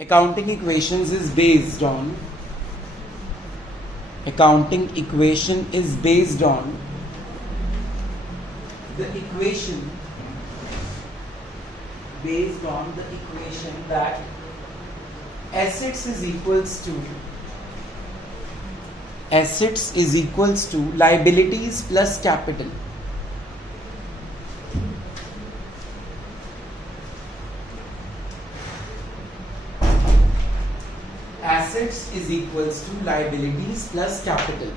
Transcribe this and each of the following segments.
accounting equations is based on accounting equation is based on the equation based on the equation that assets is equals to liabilities plus capital. Assets is equals to liabilities plus capital.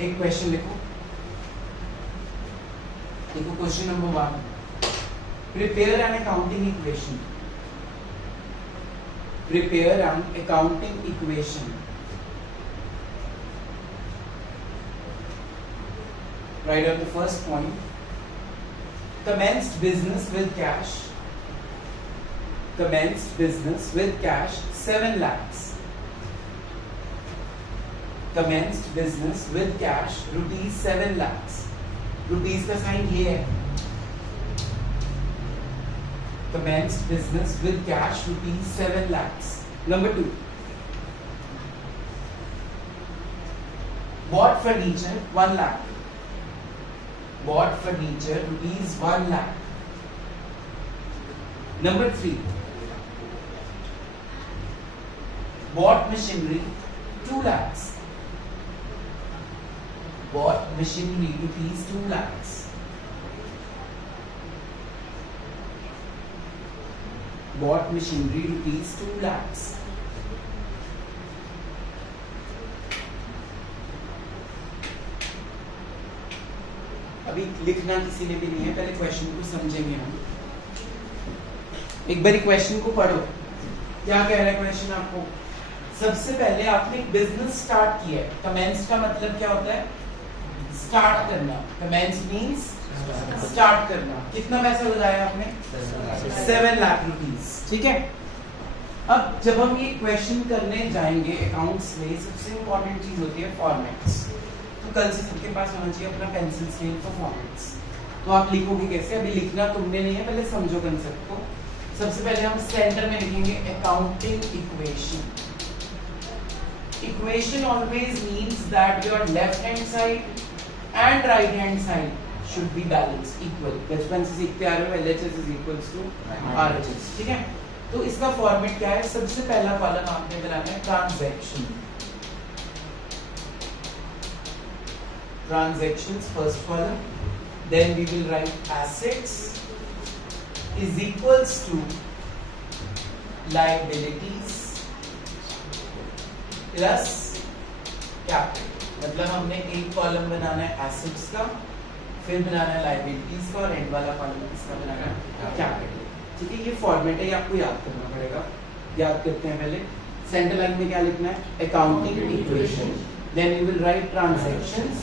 एक question लिखो question number 1. Prepare an accounting equation. Write out the first point. Commenced business with cash 7 lakhs. Commenced business with cash rupees 7 lakhs. Rupees का sign ये है. Commenced business with cash rupees 7 lakhs. Number 2. Bought furniture 1 lakh. Bought furniture rupees 1 lakh. Number 3. Bought machinery 2 lakhs. Bought machinery rupees 2 lakhs. Bought machinery rupees 2 lakhs. अभी लिखना किसी ने भी नहीं है, पहले क्वेश्चन को समझेंगे हम. एक बारी क्वेश्चन को पढ़ो. क्या कह रहा है क्वेश्चन आपको? सबसे पहले आपने एक बिजनेस स्टार्ट किया है. कमेंस का मतलब क्या होता है? स्टार्ट करना. कमेंस मींस स्टार्ट करना. कितना पैसा लगाया आपने? 7 लाख रुपीस. ठीक है. अब जब हम ये क्वेश्चन करने जाएंगे अकाउंट्स में, सबसे इंपॉर्टेंट चीज होती है फॉर्मेट्स. तो कल से सबके पास होना चाहिए अपना पेंसिल स्केल फॉर फॉर्मेट्स. तो आप लिखोगे कैसे? अभी लिखना तुमने नहीं है, पहले समझो कंसेप्ट को. सबसे पहले हम सेंटर में लिखेंगे accounting equation. Equation always means that your left hand side and right hand side should be balanced, equal. बचपन से सीखते आ रहे हो LHS is equals to RHS. ठीक है. तो इसका फॉर्मेट क्या है? सबसे पहला कॉलम आपने बनाना है transaction. Transactions first column. Then we will write assets is equals to liabilities plus capital. मतलब हमने एक कॉलम बनाना है एसेट्स का, फिर बनाना है लायबिलिटीज का, और एंड वाला कॉलम इसका बनाना है कैपिटल. ठीक है. ये फॉर्मेट है, ये आपको याद करना पड़ेगा. याद करते हैं पहले. सेंटर लाइन में क्या लिखना है? Accounting equation. Then we will write transactions.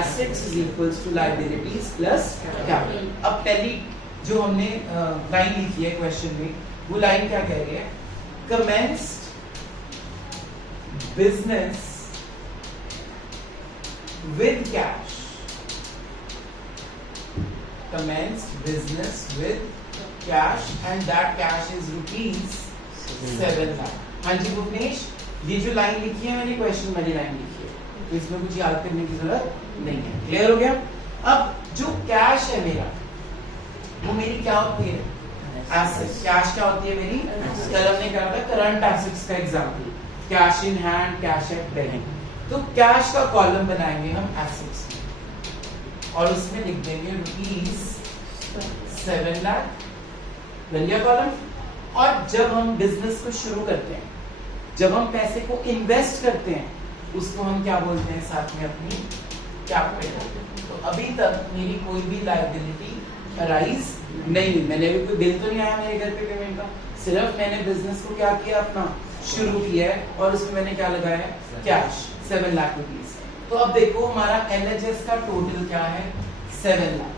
Assets is equals to liabilities plus capital. अब पहली जो हमने लाइन लिखी है क्वेश्चन में, वो लाइन क्या कह रही है? Commenced business with cash. Commenced business with cash and that cash is rupees 7 lakh. हाँ जी भुवनेश, ये जो लाइन लिखी है मैंने क्वेश्चन वाली लाइन लिखी है, तो इसमें कुछ याद करने की जरूरत नहीं है. क्लियर हो गया? अब जो कैश है मेरा, वो मेरी क्या होती है? एसेट. कैश क्या होती है मेरी? कल हमने क्या था? करंट एसेट्स का example. Cash in hand, cash at bank. तो कैश का कॉलम बनाएंगे हम एसेट्स में, और उसमें लिख देंगे रुपीज 7 लाख. बन गया कॉलम. और जब हम बिजनेस को शुरू करते हैं, जब हम पैसे को इन्वेस्ट करते हैं, उसको हम क्या बोलते हैं? साथ में अपनी कैपिटल. तो अभी तक मेरी कोई भी लायबिलिटी अराइज नहीं. मैंने भी कोई बिल तो नहीं आया मेरे घर पे पेमेंट का. सिर्फ मैंने बिजनेस को क्या किया? अपना शुरू किया है, और उसमें मैंने क्या लगाया है? Cash 7 lakh rupees. तो अब देखो हमारा LHS का टोटल क्या है? 7 लाख.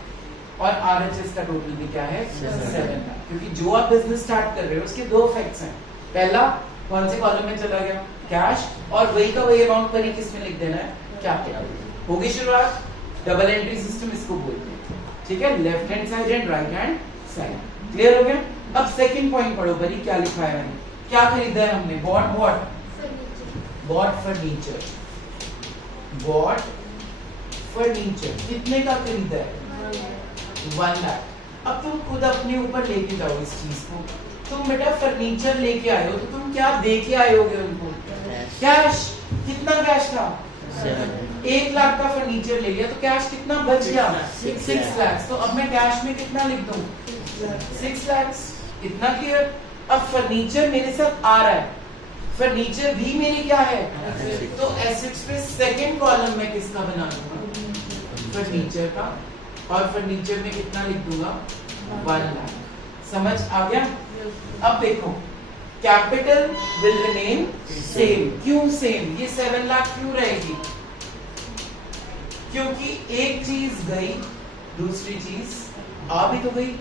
और RHS का टोटल भी क्या है? 7 लाख. क्योंकि जो आप बिजनेस स्टार्ट कर रहे हो उसके दो इफेक्ट्स हैं. पहला, कौन से कॉलम में चला गया? कैश. और वही का वही अमाउंट पर ही किसमें लिख देना है? कैपिटल. होगी शुरुआत. डबल एंट्री सिस्टम इसको बोलते हैं. ठीक है. Left hand side and right hand side. Clear हो गया? अब सेकंड पॉइंट पढ़ो बड़ी, क्या लिखा है मैंने, क्या खरीदा है हमने, बॉट फर्नीचर, बॉट फर्नीचर, कितने का खरीदा है, 1 लाख। अब तुम खुद अपने ऊपर लेके जाओ इस चीज को, तुम बेटा फर्नीचर लेके आए हो तो तुम क्या दे के आए होगे उनको, कैश। कितना कैश था, 1 लाख का फर्नीचर ले लिया तो कैश कितना बच गया, 6 लाख। तो अब मैं कैश में कितना लिख दूं, 6 लाख। इतना क्लियर? अब फर्नीचर मेरे साथ आ रहा है, फर्नीचर भी मेरी क्या है, तो एसेट्स पे सेकंड कॉलम में किसका बना दूंगा, फर्नीचर का, और फर्नीचर में कितना लिख दूंगा, 1 लाख। समझ आ गया? अब देखो कैपिटल विल रिमेन सेम। क्यों सेम? ये 7 लाख क्यों रहेगी, क्योंकि एक चीज गई, दूसरी चीज आ भी तो गई।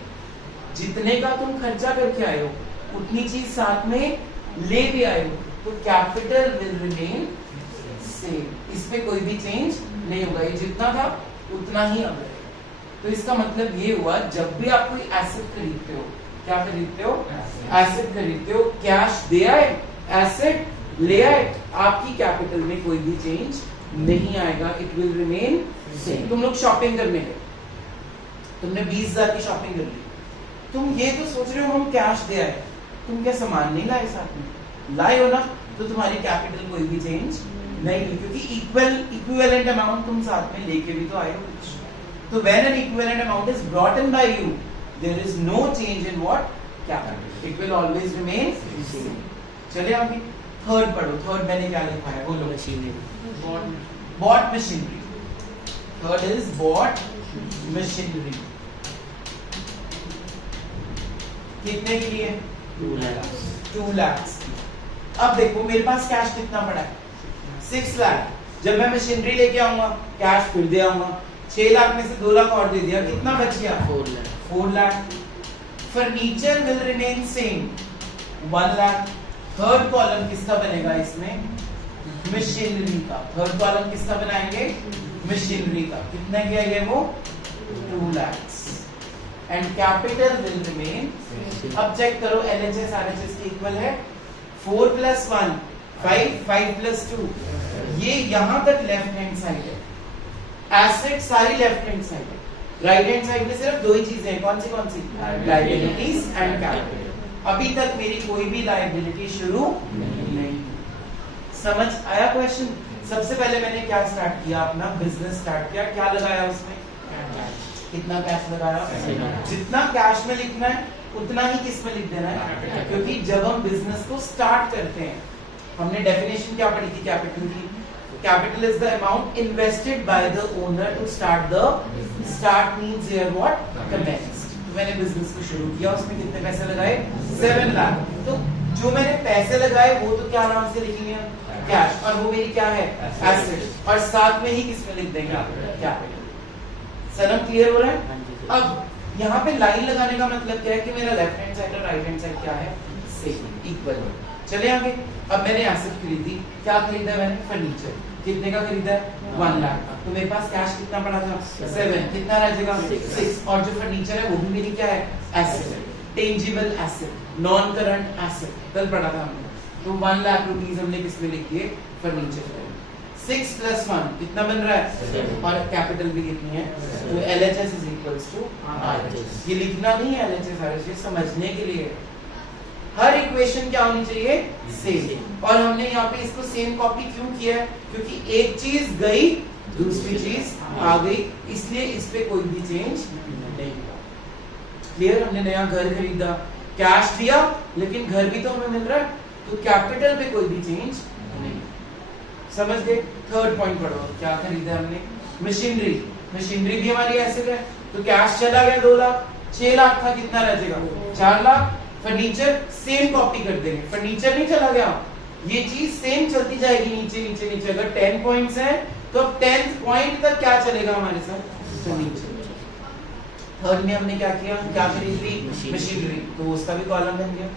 जितने का तुम खर्चा करके आए हो उतनी चीज साथ में ले भी आए हो, तो कैपिटल विल रिमेन सेम। इसमें कोई भी चेंज नहीं होगा, ये जितना था उतना ही अब रहेगा। तो इसका मतलब ये हुआ, जब भी आप कोई एसेट खरीदते हो, क्या खरीदते हो, एसेट खरीदते हो, कैश दे आए, एसेट ले आए, आपकी कैपिटल में कोई भी चेंज नहीं आएगा, इट विल रिमेन सेम। तुम लोग शॉपिंग करने गए, तुमने 20,000 की शॉपिंग कर ली, तुम ये तो सोच रहे हो हम कैश दे आए, तुम क्या सामान नहीं लाए साथ में, लाए हो ना, तो तुम्हारी कैपिटल कोई भी चेंज नहीं हुई, क्योंकि इक्विवेलेंट अमाउंट तुम साथ में लेके भी तो आए हो कुछ। तो when an equivalent amount is brought in by you, there is no change in what, capital, it will always remain same. चले आगे, थर्ड पढ़ो। थर्ड मैंने क्या लिखा है, बोलो, machinery, bought machinery. Third is bought machinery, कितने के लिए, 2 लाख। अब देखो मेरे पास कैश कितना पड़ा है, 6 लाख। जब मैं मशीनरी लेके आऊंगा कैश फिर दे आऊंगा, 6 लाख में से 2 लाख और दे दिया, कितना बच गया, 4 lakh. Furniture will remain same, 1 lakh. Third column किसका बनेगा इसमें, मशीनरी का। थर्ड कॉलम किसका बनाएंगे, मशीनरी का। कितने किया ये वो, 2 lakh. And capital will remain, अब चेक करो LHS RHS के इक्वल है, 4 + 1 5, 5 + 2, ये यहां तक लेफ्ट हैंड साइड है, एसेट सारी लेफ्ट हैंड साइड है, राइट हैंड साइड में सिर्फ 2 ही चीजें हैं, कौन सी, लायबिलिटीज एंड कैपिटल। अभी तक मेरी कोई भी लायबिलिटी शुरू नहीं। समझ आया क्वेश्चन? सबसे पहले मैंने क्या स्टार्ट किया, अपना बिजनेस स्टार्ट किया, क्या लगाया उसमें, कितना कैश लगाया, जितना कैश में लिखना है उतना ही किस में लिख देना है, क्योंकि जब हम बिजनेस को स्टार्ट करते हैं, हमने डेफिनेशन क्या पढ़ी थी कैपिटल की, capital is the amount invested by the owner to start the, start means here what, commenced. तो मैंने बिजनेस को शुरू किया, उसमें कितने पैसे लगाए, 7 लाख। तो जो मैंने पैसे लगाए वो तो क्या नाम से लिखेंगे, कैश, और वो मेरी क्या है, एसेट, और साथ में ही किस में लिख देंगे, कैपिटल। सनम क्लियर हो रहा है? अब यहाँ पे लाइन लगाने का मतलब क्या है कि मेरा लेफ्ट हैंड साइड और राइट हैंड साइड क्या है, सेम, इक्वल। चले आगे। अब मैंने एसेट खरीदी, क्या खरीदा मैंने, फर्नीचर। कितने का खरीदा है, 1 लाख का। तो मेरे पास कैश कितना पड़ा था, 7, कितना रह जाएगा, 6, और जो फर्नीचर है वो भी मेरी क्या है, asset, tangible asset, non current asset, कल पढ़ा था हमने। तो 1 लाख रुपीस हमने किसमें लिखी है, फर्नीचर। 6 + 1 कितना बन रहा है, और कैपिटल भी कितनी है, तो LHS is equals to RHS। ये लिखना नहीं है LHS RHS, समझने के लिए। हर इक्वेशन क्या होनी चाहिए, सेम। और हमने यहाँ पे इसको सेम कॉपी क्यों किया है, क्योंकि एक चीज गई दूसरी चीज आ गई, इसलिए इस पे कोई भी चेंज नहीं हुआ। क्लियर? हमने नया घर खरीदा, कैश दिया, लेकिन घर भी तो हमें मिल रहा है, तो कैपिटल पे कोई भी चेंज नहीं। समझ गए? थर्ड पॉइंट पढ़ो, क्या खरीदा हमने, मशीनरी। मशीनरी भी हमारी एसेट है, तो कैश चला गया 2 लाख, 6 लाख था, कितना रह जाएगा, 4 लाख। फर्नीचर सेम कॉपी कर देंगे, फर्नीचर नहीं चला गया, ये चीज सेम चलती जाएगी नीचे नीचे नीचे। अगर 10 पॉइंट्स हैं तो अब 10th पॉइंट तक क्या चलेगा हमारे साथ, फर्नीचर। थर्ड में हमने क्या किया, क्या खरीद ली, मशीनरी, तो उसका भी कॉलम बन गया।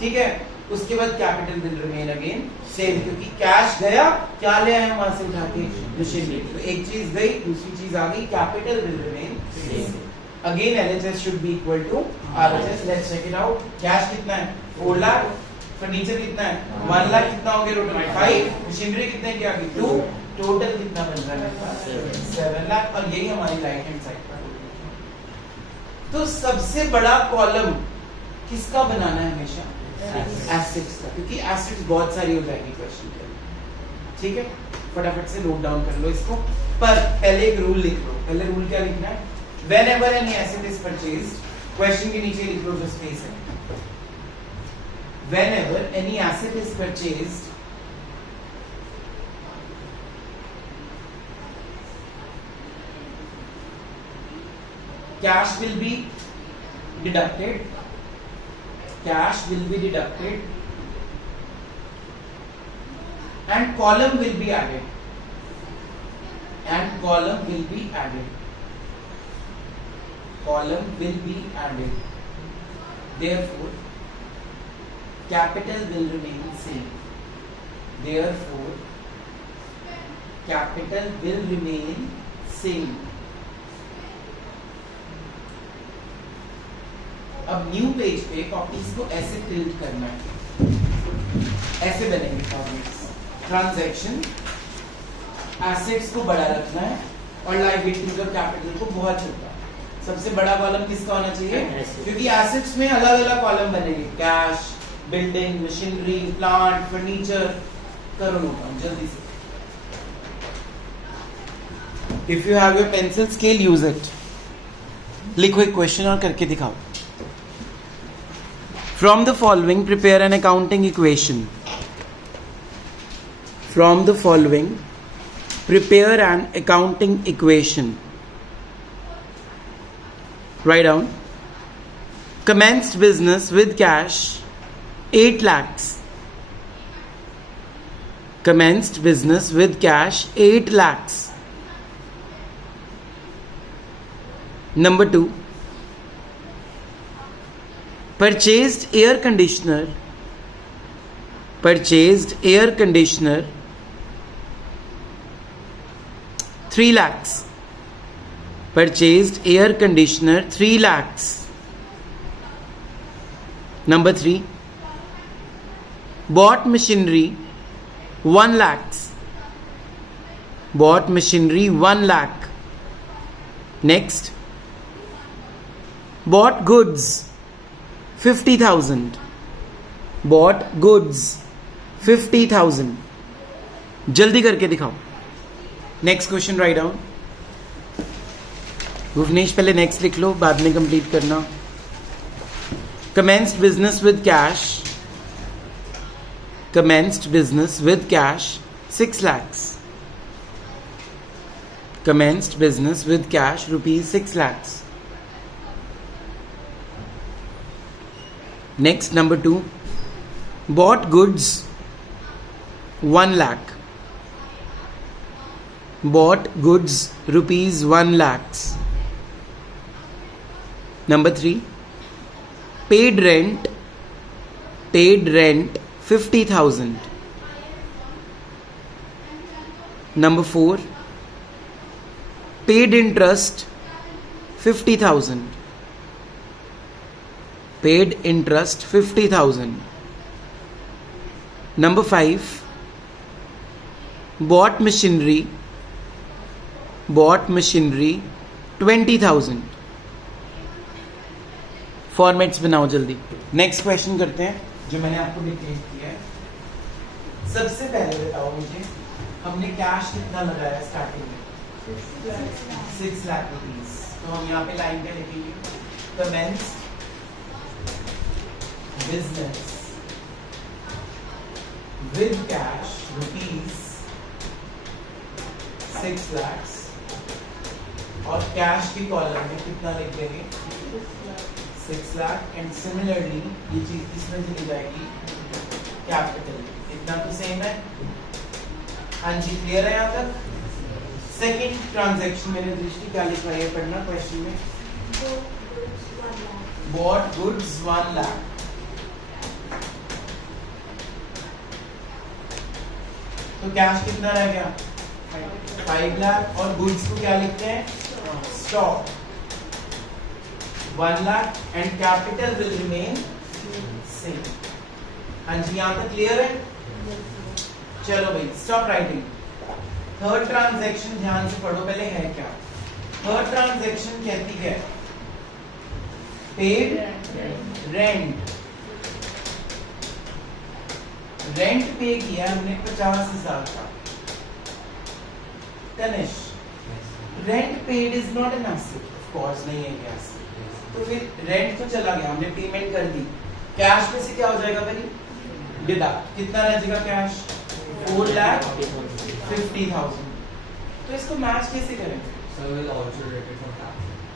ठीक है, उसके बाद capital will remain again same, क्योंकि कैश गया, क्या ले आए हम वहां से उठा के, मशीनरी। तो एक चीज गई दूसरी चीज आ गई, capital will remain same. Again LHS should be equal to RHS. Let's check it out. Cash कितना है 4 लाख, फर्नीचर कितना है 1 लाख, कितना हो गया टोटल 5, मशीनरी कितने की आ गई 2, टोटल कितना बन रहा है 7 लाख. और यही हमारी राइट हैंड साइड पर. तो सबसे बड़ा कॉलम किसका बनाना है हमेशा? एसेट्स का, क्योंकि एसेट्स बहुत सारी हो जाएगी क्वेश्चन के. ठीक है, फटाफट से नोट डाउन कर लो इसको. पर पहले एक रूल लिख लो. पहले रूल क्या लिखना है? Whenever any asset is purchased, question के नीचे लिख लो जो स्पेस है. Whenever any asset is purchased, cash will be deducted. Cash will be deducted, and column will be added. And column will be added. Column will be added. Therefore, capital will remain same. Therefore, capital will remain same. अब new page पे copies को ऐसे tilt करना है. ऐसे बनेंगे formats. Transaction assets को बड़ा रखना है और लायबिलिटीज और कैपिटल को बहुत छोटा. सबसे बड़ा कॉलम किसका होना चाहिए? क्योंकि एसेट्स में अलग अलग कॉलम बनेंगे. Cash, building, machinery, plant, furniture. करो नोट डाउन जल्दी से. If you have your pencil scale use it. लिखो एक क्वेश्चन और करके दिखाओ. From the following prepare an accounting equation. From the following prepare an accounting equation. Write down. Commenced business with cash 8 lakhs. Commenced business with cash 8 lakhs. Number 2. Purchased air conditioner. Purchased air conditioner 3 lakhs. Purchased air conditioner 3 lakhs. Number 3. Bought machinery 1 lakhs. Bought machinery 1 lakh. Next. Bought goods 50,000. Bought goods 50,000. जल्दी करके दिखाओ. Next question write down. Bhuvnesh पहले next लिख लो, बाद में complete करना. Commenced business with cash. Commenced business with cash 6 lakhs. Commenced business with cash rupees 6 lakhs. Next, number 2. Bought goods 1 lakh. Bought goods rupees 1 lakhs. Number 3. Paid rent 50,000. Number 4. Paid interest 50,000. Paid interest 50,000. Number 5. Bought machinery 20,000. Formats बनाओ जल्दी. Next question करते हैं जो मैंने आपको dictate किया है. सबसे पहले बताओ मुझे, हमने कैश कितना लगाया स्टार्टिंग में? 6 लाख रुपीज. तो हम यहाँ पे लाइन पे लिखेंगे commence business with cash rupees 6 lakhs. और कैश की कॉलम में कितना लिख देंगे? 6 lakh. एंड सिमिलरली ये चीज किसमें चली जाएगी? कैपिटल. इतना तो सेम है. हाँ जी, क्लियर है यहाँ तक? सेकेंड ट्रांजैक्शन मैंने दृष्टि क्या लिखा है पढ़ना क्वेश्चन में. Bought goods 1 lakh. तो कैश कितना रह गया? 5 लाख. और गुड्स को क्या लिखते हैं? Stock. 1 lakh and capital will remain same. हाँ जी, यहाँ तक क्लियर है? चलो भाई स्टॉप राइटिंग। थर्ड ट्रांजैक्शन ध्यान से पढ़ो पहले है क्या। थर्ड ट्रांजैक्शन कहती है पेड रेंट। रेंट पे किया हमने 50,000 का। Tanish, rent paid is not an asset, of course नहीं है क्या। तो फिर रेंट तो चला गया, हमने पेमेंट कर दी। कैश में से क्या हो जाएगा भाई? डिडक्ट। कितना रह जाएगा कैश? 4,50,000। तो इसको मैच कैसे करें?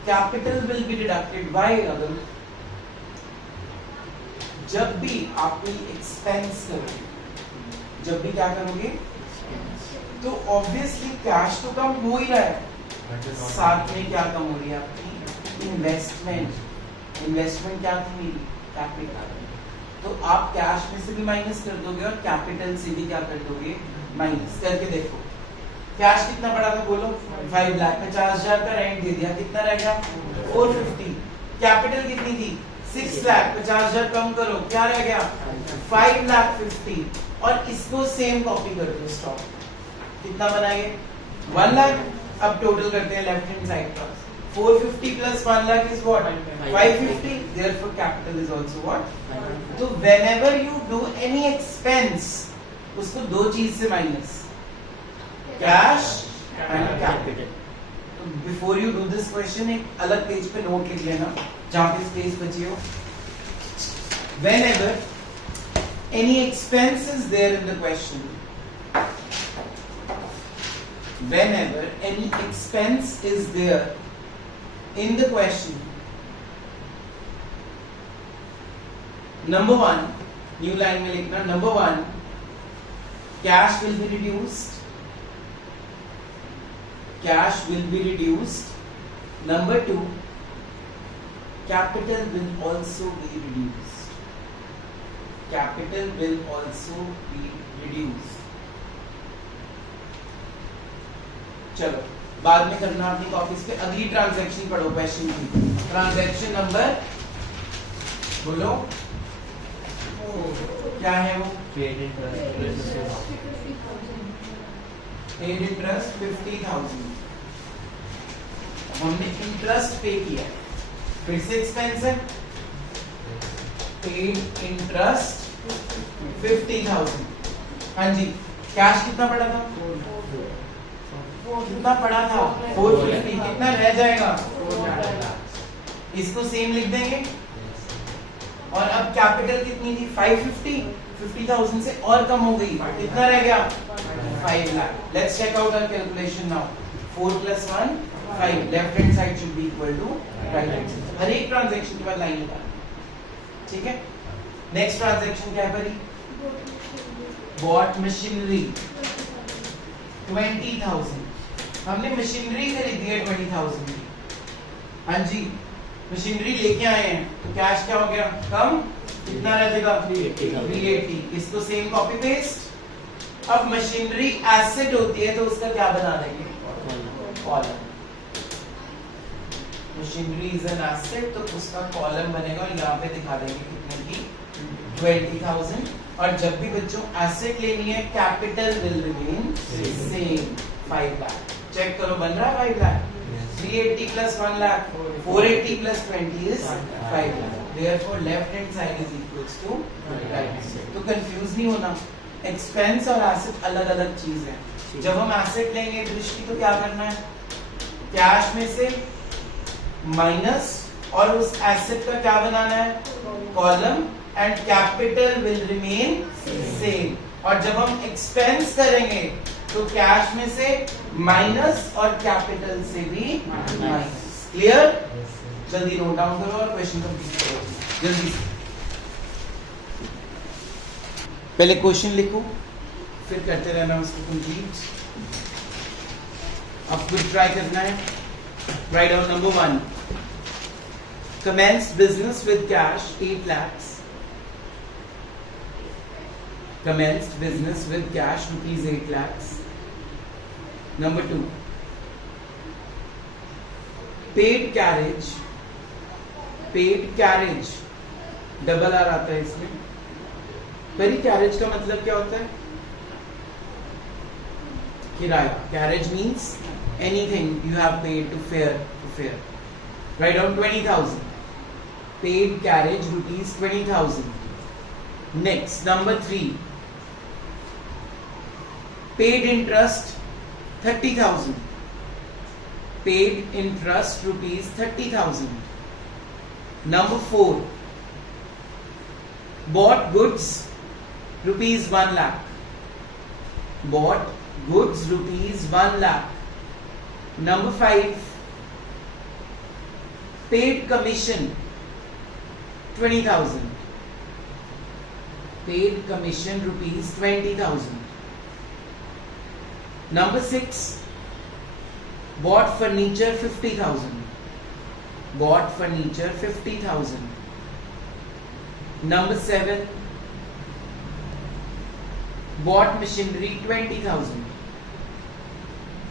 Capital will be deducted. Why? अगर जब भी आप कोई एक्सपेंस करोगे, जब भी क्या करोगे, तो ऑब्वियसली कैश तो कम हो ही रहा है, साथ में क्या कम हो रही है आपकी? इन्वेस्टमेंट। इन्वेस्टमेंट क्या थी मेरी? कैपिटल। तो आप कैश में से भी माइनस कर दोगे और कैपिटल से भी क्या कर दोगे? माइनस करके देखो। कैश कितना पड़ा था बोलो? 5 लाख। 50,000 का रेंट दे दिया, कितना रह गया? 450। कैपिटल कितनी थी? 6 लाख। 50,000 कम करो, क्या रह गया? 5,50,000। और इसको सेम कॉपी कर दो। स्टॉक कितना बनाएंगे? 1 लाख। अब टोटल करते हैं लेफ्ट हैंड साइड का। 450 plus 1 lakh is what? 550. Therefore, capital is also what? So whenever you do any expense, उसको दो चीज से माइनस, कैश एंड कैपिटल। तो before you do this question एक अलग पेज पे नोट लिख लेना जहां पे स्पेस बची हो। Whenever any expense is there in the question, whenever any expense is there in the question, number 1, new line में लिखना, number 1, cash will be reduced, cash will be reduced. Number 2, capital will also be reduced, capital will also be reduced. चलो बाद में करना अपनी copies पे। अगली transaction पढ़ो क्वेश्चन की। ट्रांजैक्शन नंबर बोलो क्या है वो? Paid interest 50,000। हमने इंटरेस्ट पे किया, फिर से एक्सपेंस है। Paid interest 50,000। हाँ जी, कैश कितना पड़ा था? कितना पड़ा था? 450। कितना रह जाएगा? इसको सेम लिख देंगे। और अब कैपिटल कितनी थी? 550। 50,000 से और कम हो गई, कितना रह गया? 5 lakh. Let's check out our calculation now. 4 plus 1 5। Left hand side should be equal to right hand side. हर एक ट्रांजैक्शन के बाद लाइन निकालना, ठीक है? नेक्स्ट ट्रांजैक्शन क्या है भाई? Bought machinery 20,000। हमने मशीनरी खरीदी है 20,000 की। हाँ जी, मशीनरी लेके आए हैं, तो कैश क्या हो गया? कम। कितना रह जाएगा? 380। इसको सेम कॉपी पेस्ट। अब मशीनरी एसेट होती है तो उसका क्या बना देंगे? Column. Machinery is an asset, तो उसका कॉलम बनेगा और यहाँ पे दिखा देंगे कितने की? 20,000। और जब भी बच्चों एसेट लेनी है, capital will remain same 5 lakh. Check करो, बन रहा है 5 lakh. 380 plus 1 lakh, 480 plus 20 is 5 lakh. Therefore, left hand side is equals to right hand side. तो कंफ्यूज नहीं होना, एक्सपेंस और एसेट अलग अलग चीज है। जब हम एसेट लेंगे दृष्टि, तो क्या करना है? कैश में से माइनस और उस एसेट का क्या बनाना है? Column. And capital will remain same. और जब हम एक्सपेंस करेंगे तो कैश में से माइनस और कैपिटल से भी माइनस। क्लियर? जल्दी नोट डाउन करो और क्वेश्चन कंप्लीट करो जल्दी से। पहले क्वेश्चन लिखो, फिर करते रहना उसको कंप्लीट। अब खुद ट्राई करना है। Write down number 1, commenced business with cash 8 lakhs. Commenced business with cash rupees 8 lakhs. Number 2, paid carriage paid carriage, double R आता है इसमें। पहली कैरेज का मतलब क्या होता है? किराया। Carriage means anything you have paid to fare. Write down 20,000 paid carriage rupees 20,000. Next, number 3, paid interest 30,000. Paid interest rupees 30,000. Number 4, bought goods rupees 1 lakh. Bought goods rupees 1 lakh. Number 5, paid commission 20,000. Paid commission rupees 20,000. Number 6, bought furniture 50,000. Bought furniture 50,000. Number 7, bought machinery 20,000.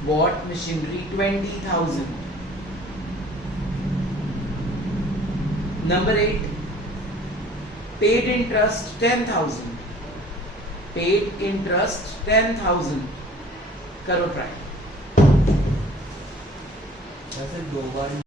Bought machinery 20,000. Number 8, paid interest 10,000. Paid interest 10,000. करो try. ऐसे 2 बार